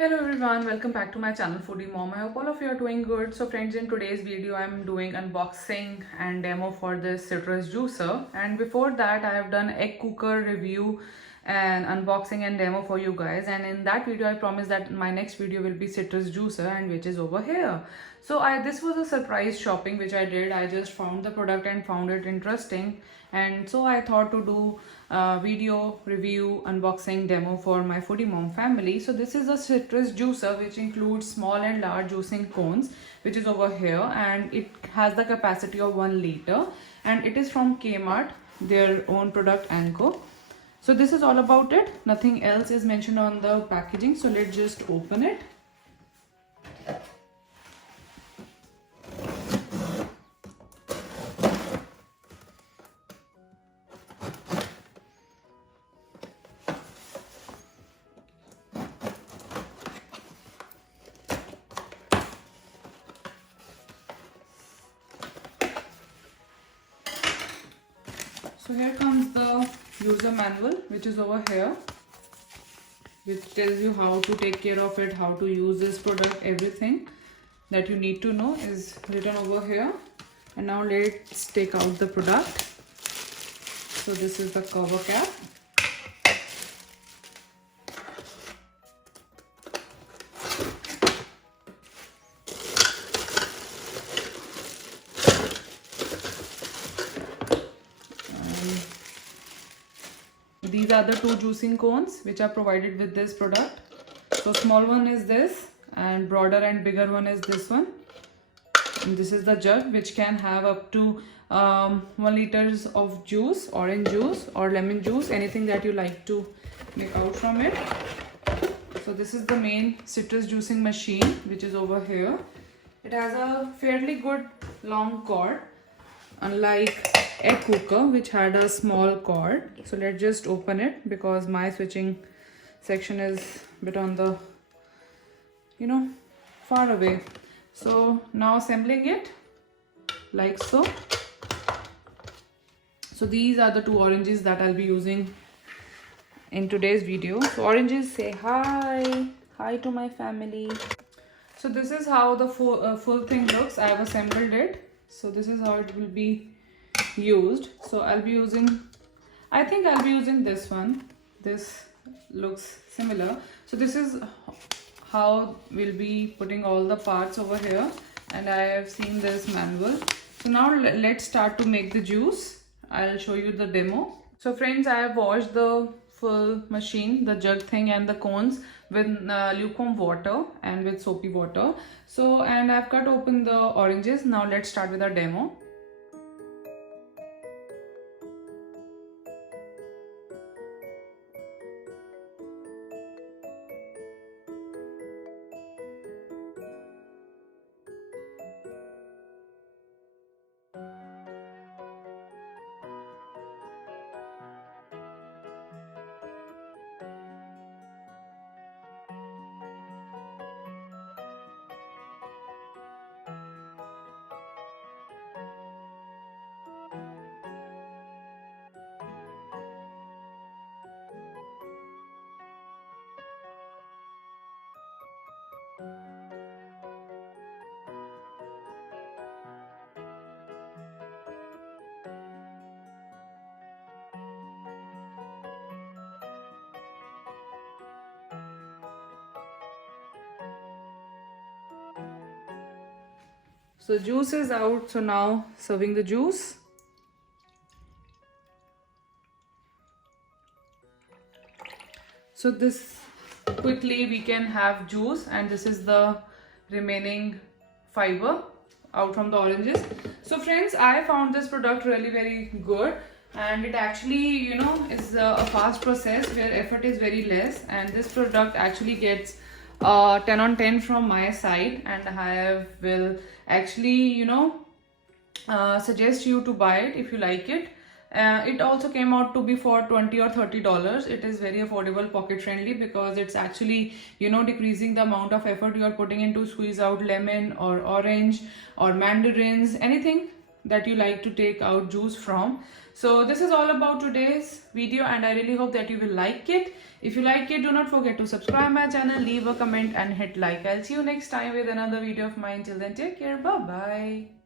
Hello everyone, welcome back to my channel Foodie Mom. I hope all of you are doing good. So friends, in today's video I'm doing unboxing and demo for this citrus juicer, and before that I have done egg cooker review and unboxing and demo for you guys, and in that video I promised that my next video will be citrus juicer, and which is over here. So this was a surprise shopping which I did. I just found the product and found it interesting, and so I thought to do video review unboxing demo for my Foodie Mom family. So this is a citrus juicer which includes small and large juicing cones, which is over here, and it has the capacity of 1 liter, and it is from KMart, their own product Anchor. So this is all about it, nothing else is mentioned on the packaging. So let's just open it. So here comes the user manual, which is over here, which tells you how to take care of it, how to use this product, everything that you need to know is written over here. And now let's take out the product. So this is the cover cap. These are the 2 juicing cones which are provided with this product. So small one is this, and broader and bigger one is this one. And this is the jug which can have up to 1 liters of juice, orange juice or lemon juice, anything that you like to make out from it. So this is the main citrus juicing machine which is over here. It has a fairly good long cord, unlike egg cooker which had a small cord. So let's just open it because my switching section is a bit on the far away. So now assembling it like so. So these are the 2 oranges that I'll be using in today's video. So oranges, say hi to my family. So this is how the full thing looks. I have assembled it. So this is how it will be used. So I think I'll be using this one. This looks similar. So this is how we'll be putting all the parts over here, and I have seen this manual. So now let's start to make the juice. I'll show you the demo. So friends, I have washed the full machine, the jug thing and the cones with lukewarm water and with soapy water. So, and I've cut open the oranges. Now let's start with our demo. So juice is out. So now serving the juice. So this quickly we can have juice, and this is the remaining fiber out from the oranges. So friends, I found this product really very good, and it actually is a fast process where effort is very less, and this product actually gets 10 on 10 from my side, and I will actually suggest you to buy it if you like it. It also came out to be for $20 or $30. It is very affordable, pocket friendly, because it's actually decreasing the amount of effort you are putting into squeeze out lemon or orange or mandarins, anything that you like to take out juice from. So this is all about today's video, and I really hope that you will like it. If you like it, do not forget to subscribe my channel, leave a comment and hit like. I'll see you next time with another video of mine. Till then, take care. Bye bye.